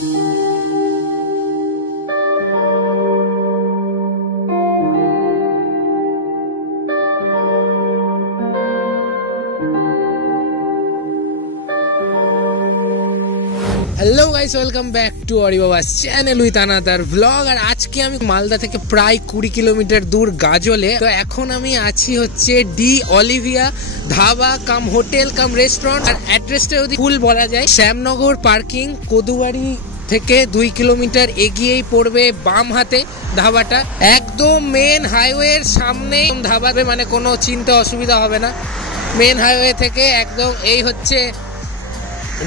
Hello guys, welcome back to अरिबाबास channel with another vlog. আর আজকে আমি মালদা থেকে প্রায় 20 কিলোমিটার দূর গাজলে। তো এখন আমি আছি হচ্ছে ডি অলিভিয়া ধাবা কাম হোটেল কাম রেস্টুরেন্ট। আর অ্যাড্রেসটা যদি ফুল বলা যায়, শ্যামনগর পার্কিং, কদুবাড়ি থেকে 2 কিলোমিটার এগিয়েই পড়বে বাম হাতে ধাবাটা। একদম মেন হাইওয়ের সামনেই ধাবাতে, মানে কোনো চিন্তা অসুবিধা হবে না। মেন হাইওয়ে থেকে একদম এই হচ্ছে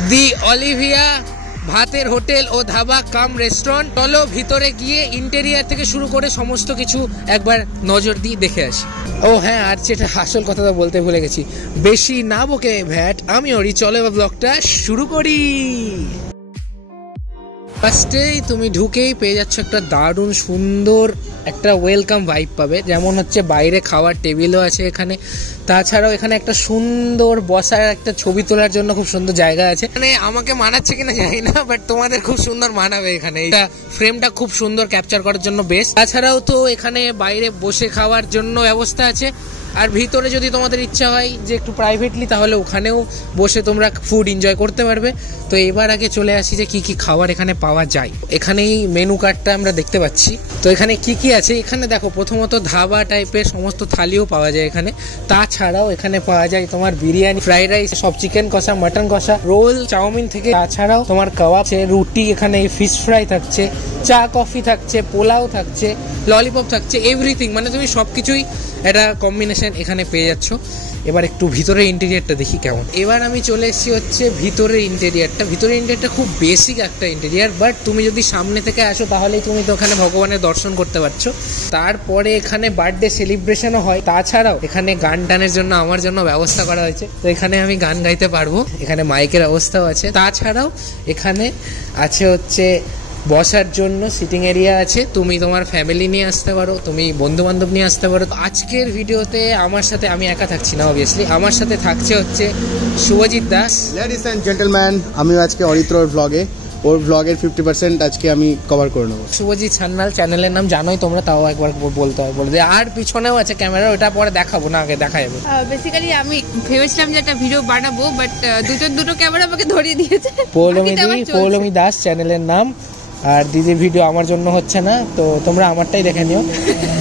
দি অলিভিয়া ভাতের হোটেল ও ধাবা কাম রেস্টুরেন্ট। চলো ভিতরে গিয়ে ইন্টেরিয়ার থেকে শুরু করে সমস্ত কিছু একবার নজর দিয়ে দেখে আসি। ও হ্যাঁ, আর যেটা আসল কথা বলতে ভুলে গেছি, বেশি না বকে ভ্যাট আমি ওরি। চলো এবার ব্লগটা শুরু করি। ফার্স্টেই তুমি ঢুকেই পেয়ে যাচ্ছ একটা দারুণ সুন্দর একটা ওয়েলকাম ভাইব পাবে। যেমন হচ্ছে বাইরে খাওয়ার টেবিলও আছে এখানে, তাছাড়াও এখানে একটা সুন্দর বসার একটা ছবি তোলার জন্য খুব সুন্দর জায়গা আছে। মানে আমাকে মানাচ্ছে কিনা জানি না, বাট তোমাদের খুব সুন্দর মানাবে। এখানে এটা ফ্রেমটা খুব সুন্দর ক্যাপচার করার জন্য বেস্ট। তাছাড়াও তো এখানে বাইরে বসে খাওয়ার জন্য ব্যবস্থা আছে। আর ভিতরে যদি তোমাদের ইচ্ছা হয় যে একটু প্রাইভেটলি, তাহলে ওখানেও বসে তোমরা ফুড এনজয় করতে পারবে। তো এবার আগে চলে আসি যে কি কি খাবার এখানে পাওয়া যায়। এখানেই মেনু কার্ডটা আমরা দেখতে পাচ্ছি। তো এখানে কি কি আছে, এখানে দেখো প্রথমত ধাবা টাইপের সমস্ত থালিও পাওয়া যায় এখানে। তাছাড়াও এখানে পাওয়া যায় তোমার বিরিয়ানি, ফ্রাইড রাইস, সব চিকেন কষা, মাটন কষা, রোল, চাউমিন থেকে তাছাড়াও তোমার কাবাব, রুটি, এখানে ফিশ ফ্রাই থাকছে, চা কফি থাকছে, পোলাও থাকছে, ললিপপ থাকছে, এভরিথিং। মানে তুমি সবকিছুই একটা কম্বিনেশন এখানে পেয়ে যাচ্ছ। এবার একটু ভিতরের ইন্টেরিয়ারটা দেখি কেমন। এবার আমি চলে এসেছি হচ্ছে ভিতরের ইন্টেরিয়ারটা। ভিতরের ইন্টেরিয়ারটা খুব বেসিক একটা ইন্টেরিয়ার, বাট তুমি যদি সামনে থেকে আসো তাহলেই তুমি তো ওখানে ভগবানের দর্শন করতে পারছো। তারপরে এখানে বার্থডে সেলিব্রেশনও হয়। তাছাড়াও এখানে গান টানের জন্য আমার জন্য ব্যবস্থা করা হয়েছে। তো এখানে আমি গান গাইতে পারবো, এখানে মাইকের ব্যবস্থাও আছে। তাছাড়াও এখানে আছে হচ্ছে বসার জন্য সিটিং এরিয়া আছে। তুমি তোমার ফ্যামিলি নিয়ে আসতে পারো, তুমি বন্ধু বান্ধব নিয়ে আসতে পারো। আজকের ভিডিওতে আমার সাথে, আমি একা থাকছি না অবভিয়াসলি, আমার সাথে থাকছে হচ্ছে Shubhajit Das. Ladies and gentleman, আমি আজকে অরিত্রর ওর ভ্লগের 50% আজকে আমি কভার করে নেবো। শুভজিৎ সান্যাল চ্যানেলের নাম জানোই তোমরা, তাও একবার বলতে হয়, বলে দিয়ে। আর পিছনেও আছে ক্যামেরা, ওটা পরে দেখাবো না, আগে দেখা যাবে। বেসিক্যালি আমি ভেবেছিলাম যে একটা ভিডিও বানাবো, বাট দুটো ক্যামেরা আমাকে ধরিয়ে দিয়েছে। পৌলমী দাস চ্যানেলের নাম। আর দিদির ভিডিও আমার জন্য হচ্ছে না, তো তোমরা আমারটাই দেখে নিও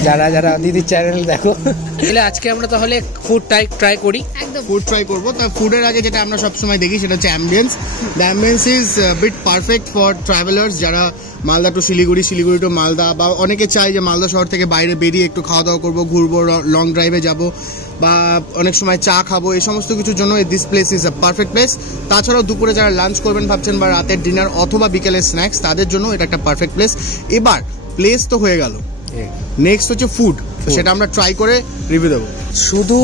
যারা যারা দিদির চ্যানেল দেখো। তাহলে আজকে আমরা তাহলে ফুড ট্রাই করি। ফুড ট্রাই করবো। তা ফুডের আগে যেটা আমরা সবসময় দেখি সেটা হচ্ছে ambience. The ambience is bit perfect for travellers, যারা মালদা টু শিলিগুড়ি, শিলিগুড়ি টু মালদা, বা অনেকে চাই যে মালদা শহর থেকে বাইরে বেরিয়ে একটু খাওয়া দাওয়া করবো, ঘুরবো, লং ড্রাইভে যাবো, বা অনেক সময় চা খাবো, এই সমস্ত কিছুর জন্য this place is a perfect place. তাছাড়াও দুপুরে যারা লাঞ্চ করবেন ভাবছেন, বা রাতের ডিনার অথবা বিকেলের স্ন্যাক্স, তাদের জন্য এটা একটা পারফেক্ট প্লেস। এবার প্লেস তো হয়ে গেল, নেক্সট হচ্ছে ফুড। সেটা আমরা ট্রাই করে রিভিউ দেবো। শুধু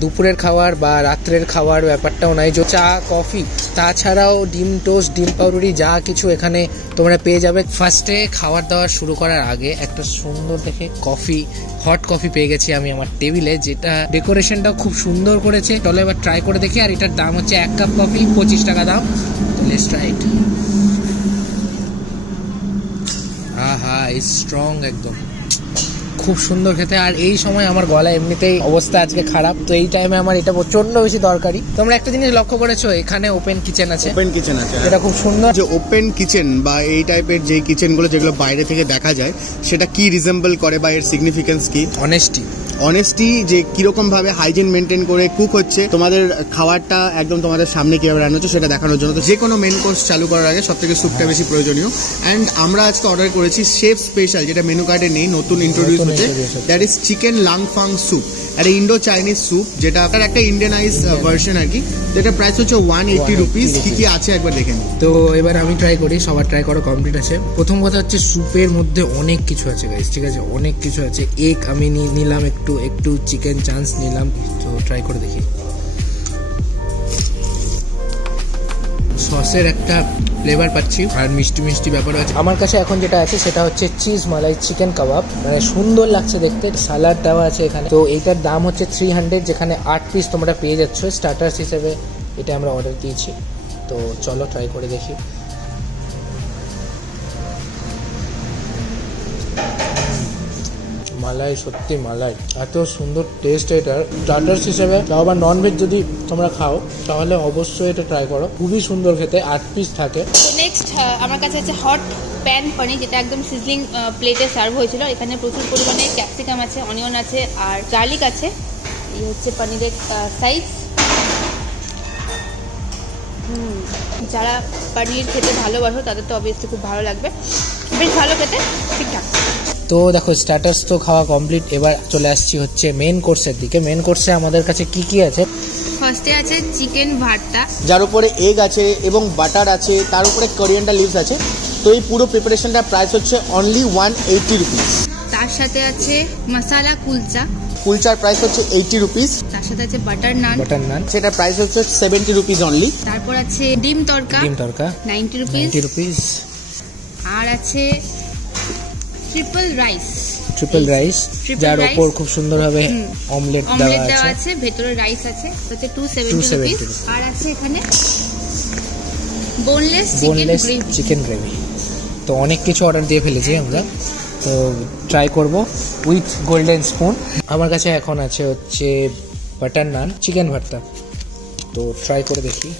দুপুরের খাবার বা রাত্রের খাবার ব্যাপারটাও নাই, যে চা কফি, তাছাড়াও ডিম টোস্ট, ডিম পাউরুটি, যা কিছু এখানে তোমরা পেয়ে যাবে। ফার্স্টে খাবার দাবার শুরু করার আগে একটা সুন্দর দেখে কফি, হট কফি পেয়ে গেছি আমি আমার টেবিলে, যেটা ডেকোরেশনটাও খুব সুন্দর করেছে। চলো এবার ট্রাই করে দেখি। আর এটার দাম হচ্ছে 1 কাপ কফি 25 টাকা দাম। তো লেটস ট্রাই ইট। আহা, স্ট্রং একদম, খুব সুন্দর খেতে। আর এই সময় আমার গলা এমনিতেই অবস্থা আজকে খারাপ, তো এই টাইমে আমার এটা প্রচন্ড বেশি দরকারি। তোমরা একটা জিনিস লক্ষ্য করেছো, এখানে ওপেন কিচেন আছে। ওপেন কিচেন আছে, এটা খুব সুন্দর। যে ওপেন কিচেন বা এই টাইপের যে কিচেনগুলো যেগুলো বাইরে থেকে দেখা যায়, সেটা কি রিজেম্বল করে বা এর সিগনিফিকেন্স কি? অনেস্টি, যে কিরকম ভাবে হাইজিন মেনটেন করে কুক হচ্ছে, তোমাদের খাবারটা একদম তোমাদের সামনে কিভাবে রান্না হচ্ছে সেটা দেখানোর জন্য। তো যে কোনো মেন কোর্স চালু করার আগে সব থেকে স্যুপটা বেশি প্রয়োজনীয়। অ্যান্ড আমরা আজকে অর্ডার করেছি শেফ স্পেশাল, যেটা মেনু কার্ডে নেই, নতুন ইন্ট্রোডিউস হচ্ছে, that is chicken lung fung soup. একটা ইন্ডো চাইনিজ স্যুপ, যেটা আপনার একটা ইন্ডিয়ানাইজ ভার্সন আর কি, যেটা প্রাইস হচ্ছে 180 রুপিস। কি কি আছে একবার দেখে নিন। তো এবার আমি ট্রাই করি, সবার ট্রাই করা কমপ্লিট আছে। প্রথম কথা হচ্ছে স্যুপের মধ্যে অনেক কিছু আছে গাইস, ঠিক আছে, অনেক কিছু আছে। এগ আমি নিলাম, একটু চিকেন চান্স নিলাম, তো ট্রাই করে দেখি। সসের একটা ফ্লেভার পাচ্ছি, আর মিষ্টি মিষ্টি ব্যাপার আছে। আমার কাছে এখন যেটা আছে সেটা হচ্ছে চিজ মালাই চিকেন কাবাব, মানে সুন্দর লাগছে দেখতে। সালাড দেওয়া আছে এখানে। তো এইটার দাম হচ্ছে 300, যেখানে 8 পিস তোমরা পেয়ে যাচ্ছ স্টার্টার্স হিসেবে। এটা আমরা অর্ডার দিয়েছি, তো চলো ট্রাই করে দেখি। মালাই, সত্যি মালাই, এত সুন্দর টেস্ট এটার। স্টার্টার্স হিসেবে তাও আবার ননভেজ যদি তোমরা খাও তাহলে অবশ্যই এটা ট্রাই করো, খুবই সুন্দর খেতে, 8 পিস থাকে। তো নেক্সট আমার কাছে আছে হট প্যান পনির, যেটা একদম সিজলিং প্লেটে সার্ভ হয়েছিল। এখানে প্রচুর পরিমাণে ক্যাপসিকাম আছে, অনিয়ন আছে আর গার্লিক আছে। এই হচ্ছে পনিরের সাইজ। যারা পনির খেতে ভালোবাসো তাদের তো অবভিয়াসলি খুব ভালো লাগবে, বেশ ভালো খেতে, ঠিকঠাক। তো দেখো স্টার্টার্স তো খাওয়া কমপ্লিট, এবার চলে আসছি হচ্ছে মেন কোর্সের দিকে। মেন কোর্সে আমাদের কাছে কি কি আছে? ফার্স্টে আছে চিকেন ভর্তা, যার উপরে এগ আছে এবং বাটার আছে, তার উপরে কোরিয়ান্ডার লিভস আছে। তো এই পুরো প্রিপারেশনটার প্রাইস হচ্ছে অনলি 180 রুপিস। তার সাথে আছে মশালা কুলচা, কুলচার প্রাইস হচ্ছে 80 রুপিস। তার সাথে আছে বাটার নান, সেটার প্রাইস হচ্ছে 70 রুপিস অনলি। তারপর আছে ডিম তড়কা 90 রুপিস। আর আছে ট্রিপল রাইস, যার উপর খুব সুন্দরভাবে অমলেট দেওয়া আছে, ভেতরে রাইস আছে, হচ্ছে 270 রুপিস। আর আছে এখানে বোনলেস চিকেন গ্রেভি। তো অনেক কিছু অর্ডার দিয়ে ফেলেছি আমরা, তো ট্রাই করব উইথ গোল্ডেন স্পুন। আমার কাছে এখন আছে হচ্ছে বাটার নান, চিকেন ভর্তা, তো ট্রাই করে দেখি।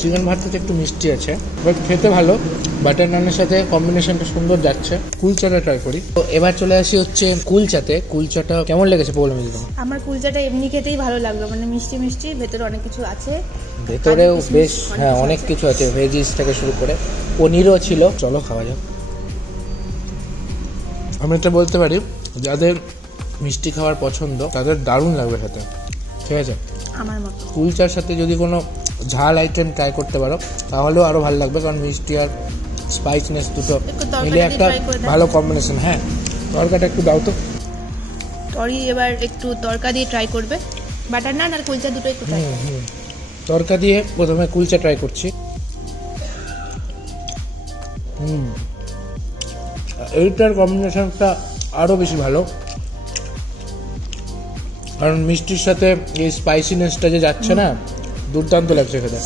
চিকেন ভর্তাতে একটু মিষ্টি আছে, বাট খেতে ভালো। বাটার নানের সাথে কম্বিনেশনটা সুন্দর যাচ্ছে। কুলচাটা ট্রাই করি। তো এবার চলে আসি হচ্ছে কুলচাতে। কুলচাটা কেমন লেগেছে বলো মিলি? আমার কুলচাটা এমনি খেতেই ভালো লাগলো, মানে মিষ্টি মিষ্টি, ভেতরে অনেক কিছু আছে, ভেতরেও বেশ হ্যাঁ অনেক কিছু আছে, ভেজিস থেকে শুরু করে পনিরও ছিল। চলো খাওয়া যাক। আমি এটা বলতে পারি যাদের মিষ্টি খাওয়ার পছন্দ তাদের দারুণ লাগবে খেতে, ঠিক আছে? আমার মতো কুলচার সাথে যদি কোনো ঝাল আইটেম ট্রাই করতে পারো তাহলেও আরো ভালো লাগবে, কারণ মিষ্টি আর স্পাইসনেস দুটো মিলে একটা ভালো কম্বিনেশন। হ্যাঁ, তরকাটা একটু দাও তো। তরি এবার একটু তরকা দিয়ে ট্রাই করবে, বাটার নান আর কুলচা দুটো একটু ট্রাই। তরকা দিয়ে প্রথমে কুলচা ট্রাই করছি। এইটার কম্বিনেশনটা আরো বেশি ভালো, কারণ মিষ্টির সাথে এই স্পাইসিনেসটা যে যাচ্ছে না, দুর্দান্ত লাগছে খেতে।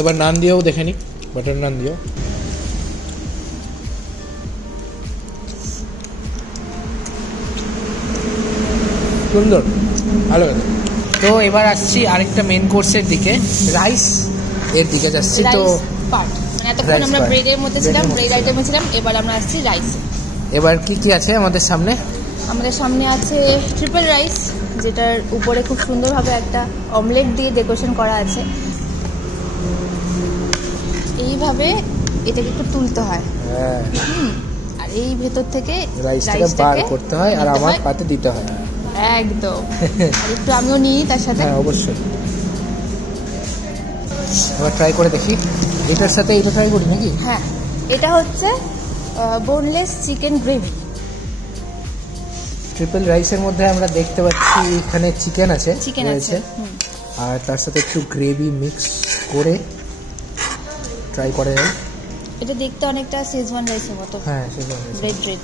এবার নান দিয়েও দেখে নি, বাটার নান দিয়েও। সুন্দর, ভালো খেতে। তো এবার আসছি আরেকটা মেন কোর্সের দিকে, রাইস এর দিকে যাচ্ছি। তো মানে এতক্ষণ আমরা ব্রেডের মধ্যে ছিলাম, ব্রেড আইটেমে ছিলাম, এবার আমরা আসছি রাইস। এবার কি কি আছে আমাদের সামনে? আমাদের সামনে আছে ট্রিপল রাইস, যেটার উপরে খুব সুন্দরভাবে একটা অমলেট দিয়ে ডেকোরেশন করা আছে। এইভাবে এটাকে একটু তুলতে হয়, আর এই ভেতর থেকে রাইসটাকে বার করতে হয় আর আমার পাতে দিতে হয়। একদম। আর একটু আমিও নিই তার সাথে। হ্যাঁ অবশ্যই। এবার ট্রাই করে দেখি। এটার সাথে এটা ট্রাই করি নাকি? হ্যাঁ, এটা হচ্ছে বোনলেস চিকেন গ্রেভি। ট্রিপল রাইসের মধ্যে আমরা দেখতে পাচ্ছি এখানে চিকেন আছে, আর তার সাথে একটু গ্রেভি মিক্স করে ট্রাই করে। এটা দেখতে অনেকটা শেজওয়ান রাইসের মতো। হ্যাঁ, শেজওয়ান রাইস। রেড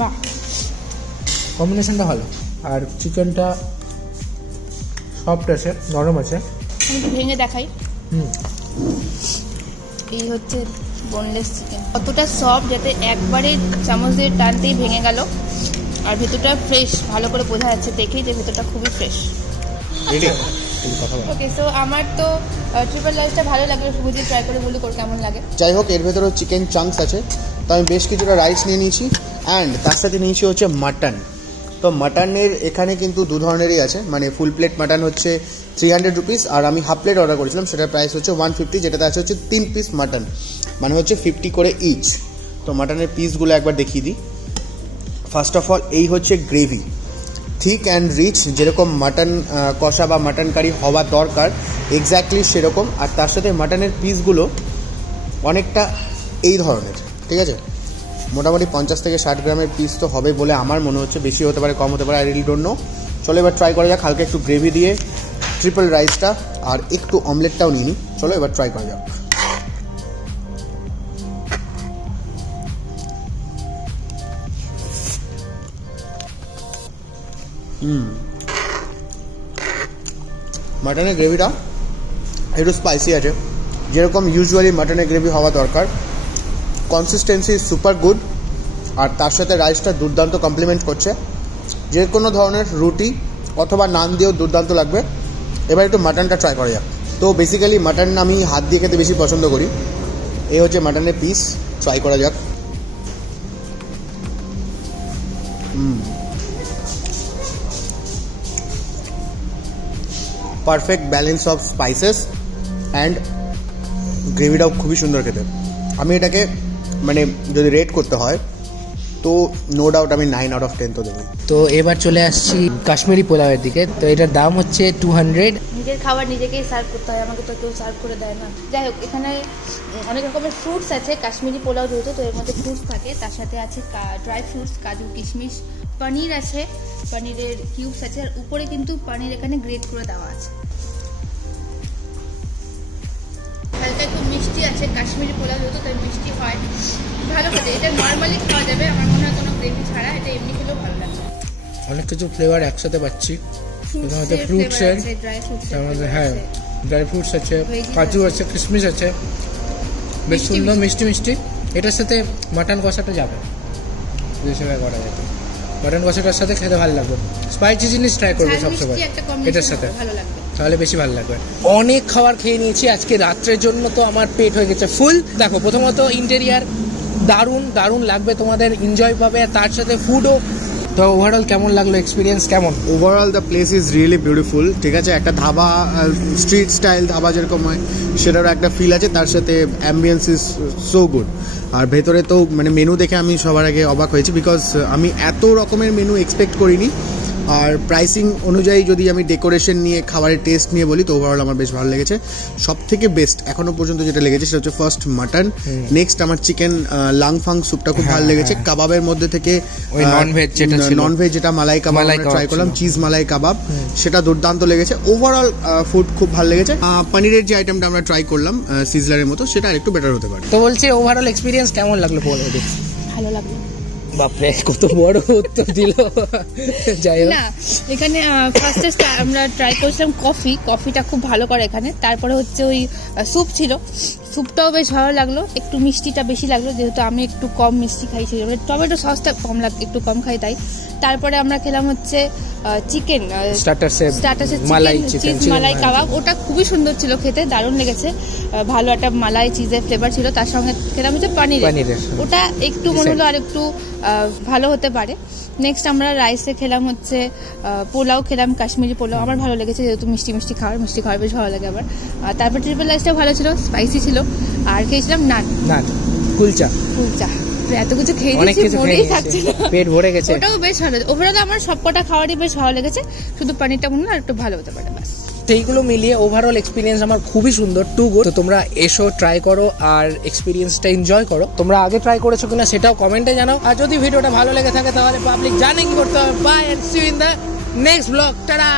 বাহ, কম্বিনেশনটা ভালো। আর চিকেনটা সফট আছে, নরম আছে। আমি একটু ভেঙে দেখাই। এই হচ্ছে বোনলেস চিকেন, কতটা সফট, যাতে একবারে চামচ দিয়ে টানতেই ভেঙে গেল। আর ভেতরটা ফ্রেশ, ভালো করে বোঝা যাচ্ছে দেখেই যে ভেতরটা খুবই ফ্রেশ। ওকে, সো আমার তো ট্রিপল রাইসটা ভালো লাগে, শুভজিৎ ট্রাই করে বলি কেমন লাগে। যাই হোক, এর ভেতরেও চিকেন চাংস আছে, তো আমি বেশ কিছুটা রাইস নিয়ে নিয়েছি, অ্যান্ড তার সাথে নিয়েছি হচ্ছে মাটন। তো মাটনের এখানে কিন্তু দু ধরনেরই আছে, মানে ফুল প্লেট মাটন হচ্ছে 300 রুপিস, আর আমি হাফ প্লেট অর্ডার করেছিলাম, সেটার প্রাইস হচ্ছে 150, যেটাতে আছে হচ্ছে 3 পিস মাটন, মানে হচ্ছে 50 করে ইচ। তো মাটনের পিসগুলো একবার দেখিয়ে দিই। ফার্স্ট অফ অল এই হচ্ছে গ্রেভি, থিক অ্যান্ড রিচ, যেরকম মাটন কষা বা মাটন কারি হওয়া দরকার এক্স্যাক্টলি সেরকম। আর তার সাথে মাটনের পিসগুলো অনেকটা এই ধরনের, ঠিক আছে? মোটামুটি 50 থেকে 60 গ্রামের পিস তো হবে বলে আমার মনে হচ্ছে, বেশি হতে পারে কম হতে পারে, আই রিয়েলি ডোন্ট নো। চলো এবার ট্রাই করা যাক। হালকা একটু গ্রেভি দিয়ে ট্রিপল রাইসটা আর একটু অমলেটটাও নিয়ে নিই। চলো এবার ট্রাই করা যাক। মাটনের গ্রেভিটা একটু স্পাইসি আছে, যেরকম ইউজুয়ালি মাটনের গ্রেভি হওয়া দরকার। কনসিস্টেন্সি সুপার গুড, আর তার সাথে রাইসটা দুর্দান্ত কমপ্লিমেন্ট করছে। যে কোনো ধরনের রুটি অথবা নান দিয়েও দুর্দান্ত লাগবে। এবার একটু মাটনটা ট্রাই করা যাক। তো বেসিক্যালি মাটন আমি হাত দিয়ে খেতে বেশি পছন্দ করি। এই হচ্ছে মাটনের পিস, ট্রাই করা যাক। Perfect balance of spices and গ্রেভিটাও খুবই সুন্দর খেতে। আমি এটাকে মানে যদি রেট করতে হয় তো নো ডাউট আমি 9 out of 10 তো দেবো। তো এবার চলে আসছি কাশ্মীরি পোলাওয়ের দিকে। তো এটার দাম হচ্ছে 200। নিজের খাবার নিজেকেই সার্ভ করতে হয়, আমাকে তো কেউ সার্ভ করে দেয় না। যাই হোক, এখানে অনেক রকমের ফ্রুটস আছে। কাশ্মীরি পোলাও যেহেতু, তো এর মধ্যে ফ্রুটস থাকে, তার সাথে আছে ড্রাই ফ্রুটস, কাজু কিশমিশ, পনির আছে, পনিরের কিউবস আছে, আর উপরে কিন্তু পনির এখানে গ্রেট করে দেওয়া আছে। হালকা একটু মিষ্টি আছে, কাশ্মীরি পোলাও যেহেতু তাই মিষ্টি হয়, ভালো খেতে। এটা নর্মালি খাওয়া যাবে, আমার মনে হয় কোনো গ্রেভি ছাড়া। এটা এমনি খেলেও ভালো লাগছে। অনেক কিছু ফ্লেভার একসাথে পাচ্ছি। ফ্রুটসের, হ্যাঁ ড্রাই ফ্রুটস আছে, কাজু আছে, কিশমিশ আছে, বেশ সুন্দর মিষ্টি মিষ্টি। এটার সাথে মাটন কষাটা যাবে, হিসেবে করা যাবে। মাটন কষাটার সাথে খেতে ভালো লাগবে। স্পাইসি জিনিস ট্রাই করবো সবসময় এটার সাথে, তাহলে বেশি ভালো লাগবে। অনেক খাবার খেয়ে নিয়েছি আজকে রাত্রের জন্য, তো আমার পেট হয়ে গেছে ফুল। দেখো, প্রথমত ইন্টেরিয়ার দারুণ দারুণ লাগবে, তোমাদের এনজয় পাবে, আর তার সাথে ফুডও। তো ওভারঅল কেমন লাগলো, এক্সপিরিয়েন্স কেমন? Overall the place is really beautiful. ঠিক আছে, একটা ধাবা, স্ট্রিট স্টাইল ধাবা যেরকম হয় সেটারও একটা ফিল আছে, তার সাথে অ্যাম্বিয়েন্স ইজ সো গুড। আর ভেতরে তো মানে মেনু দেখে আমি সবার আগে অবাক হয়েছি, বিকজ আমি এত রকমের মেনু এক্সপেক্ট করিনি। আর প্রাইসিং অনুযায়ী যদি আমি ডেকোরেশন নিয়ে, খাবারের টেস্ট নিয়ে বলি, তো ওভারঅল আমার বেশ ভালো লেগেছে। সব থেকে বেস্ট এখনো পর্যন্ত যেটা লেগেছে সেটা হচ্ছে ফার্স্ট মাটন, নেক্সট আমার চিকেন লাংফাং স্যুপটা খুব ভালো লেগেছে। কাবাবের মধ্যে থেকে ননভেজ যেটা মালাই কাবাব ট্রাই করলাম, চিজ মালাই কাবাব, সেটা দুর্দান্ত লেগেছে। ওভারঅল ফুড খুব ভালো লেগেছে। পনিরের যে আইটেমটা আমরা ট্রাই করলাম সিজলারের মতো, সেটা আরেকটু বেটার হতে পারে। তো বলছি ওভারঅল এক্সপিরিয়েন্স কেমন লাগলো? ভালো লাগলো। বাপরে, কত বড় উত্তর দিল। যাই হোক, না এখানে ফার্স্টে আমরা ট্রাই করেছিলাম কফিটা খুব ভালো করে এখানে। তারপরে হচ্ছে ওই স্যুপ ছিল, স্যুপটাও বেশ ভালো লাগলো। একটু মিষ্টিটা বেশি লাগলো, যেহেতু আমি একটু কম মিষ্টি খাই, সেই জন্য টমেটো সসটা একটু কম খাই তাই। তারপরে আমরা খেলাম হচ্ছে চিকেন স্টার্টারসে চিজ মালাই কাবাব, ওটা খুবই সুন্দর ছিল খেতে, দারুণ লেগেছে। ভালো একটা মালাই চিজের ফ্লেভার ছিল। তার সঙ্গে খেলাম হচ্ছে পনিরের, ওটা একটু মনে হলো আর একটু ভালো হতে পারে। নেক্সট আমরা রাইসে খেলাম হচ্ছে পোলাও খেলাম, কাশ্মীরি পোলাও, আমার ভালো লেগেছে, যেহেতু মিষ্টি খাওয়ার বেশ ভালো লাগে আমার। তারপর ট্রিপল রাইসটা ভালো ছিল, স্পাইসি ছিল। আর খেয়েছিলাম নান, কুলচা। এত কিছু খেয়ে নিয়েছি, মনেই থাকছে না, পেট ভরে গেছে। ওটাও বেশ ভালো। ওভারঅল আমার সবকটা খাবারই বেশ ভালো লেগেছে, শুধু পনিরটা মনে হয় একটু ভালো হতে পারে ব্যাস। সেইগুলো মিলিয়ে ওভারঅল এক্সপিরিয়েন্স আমার খুবই সুন্দর, টু গুড। তো তোমরা এসো, ট্রাই করো আর এক্সপিরিয়েন্সটা এনজয় করো। তোমরা আগে ট্রাই করেছো কিনা সেটাও কমেন্টে জানাও। আর যদি ভিডিওটা ভালো লেগে থাকে তাহলে পাবলিক জানে কি করতে হবে। Bye and see you in the next blog. Tata.